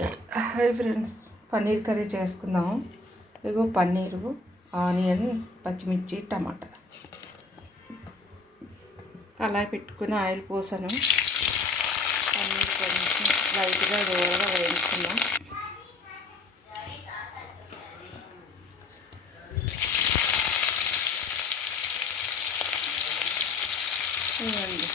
Hi friends paneer curry చేసుకుందాము. ఇగో paneer onion పచ్చిమిర్చి టమాటా. అలా పెట్టుకుని ఆయిల్ పోసాను. పన్నీర్ కొంచెం లైట్గా దూరంగా వేయించుకున్నాం ఇవ్వండి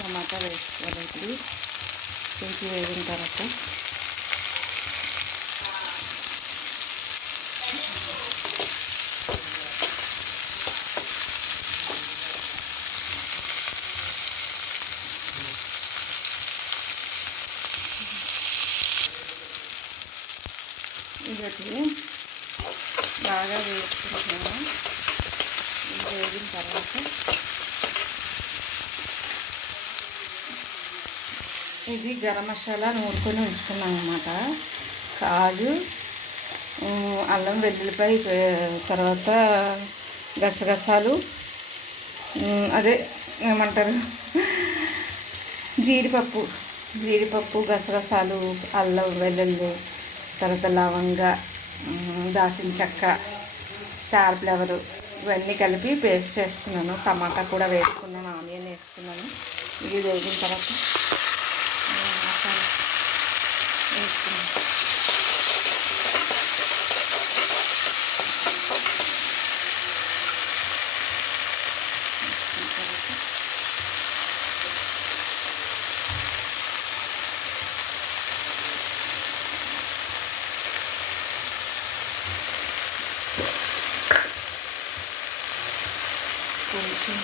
టమాటా వేసుకోవాలి ఇప్పుడు కొంచెం వేగిన తర్వాత ఇది బాగా వేసుకుంటాము వేగిన తర్వాత ఇది గరం మసాలా నూరుకొని ఉంచుకున్నాం అనమాట కాజు అల్లం వెల్లుల్లిపాయ తర్వాత గసగసాలు అదే ఏమంటారు? జీడిపప్పు జీడిపప్పు గసగసాలు అల్లం వెల్లుల్లి తర్వాత లవంగ దాసిన చెక్క స్టార్ ఫ్లేవరు ఇవన్నీ కలిపి పేస్ట్ చేసుకున్నాను. టమాటా కూడా వేసుకున్నాను ఆనియన్ వేసుకున్నాను. ఇది వేగిన తర్వాత మసాలా వేసుకున్నాను కొంచెం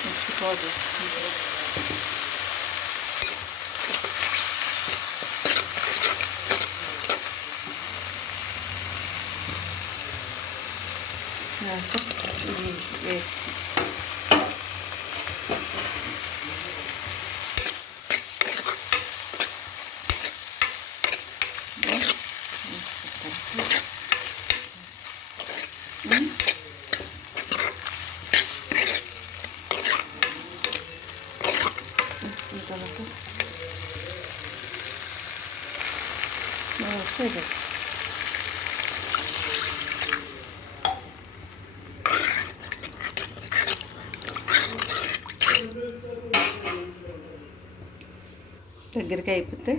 మిక్సీ పౌడర్ ఇది వేసి వేసుకున్న తర్వాత వచ్చేది. దగ్గరికి అయిపోతే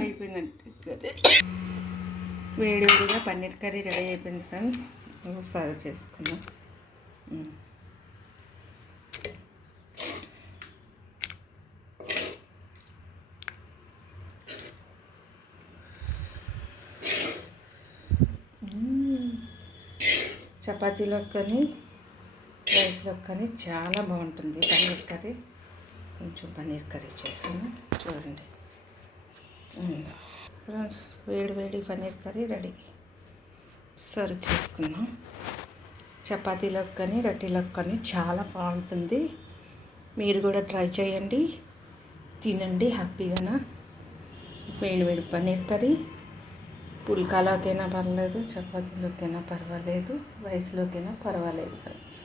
అయిపోయిందంటే వేడి వేడిగా పన్నీర్ కర్రీ రెడీ అయిపోయింది ఫ్రెండ్స్. సర్వ్ చేసుకుందాం. చపాతీలోకి కానీ రైస్లోకి కానీ చాలా బాగుంటుంది. పన్నీర్ కర్రీ. కొంచెం పన్నీర్ కర్రీ చేసాను చూడండి. ఫ్రెండ్స్ వేడి వేడి పన్నీర్ కర్రీ రెడీ. సర్వ్ చేసుకున్నాం చపాతీలోకి కానీ రొట్టెలోకి కానీ చాలా బాగుంటుంది. మీరు కూడా ట్రై చేయండి. తినండి హ్యాపీగానా. వేడి వేడి పన్నీర్ కర్రీ. పుల్కాలోకైనా పర్వాలేదు చపాతీలోకైనా పర్వాలేదు రైస్లోకైనా పర్వాలేదు ఫ్రెండ్స్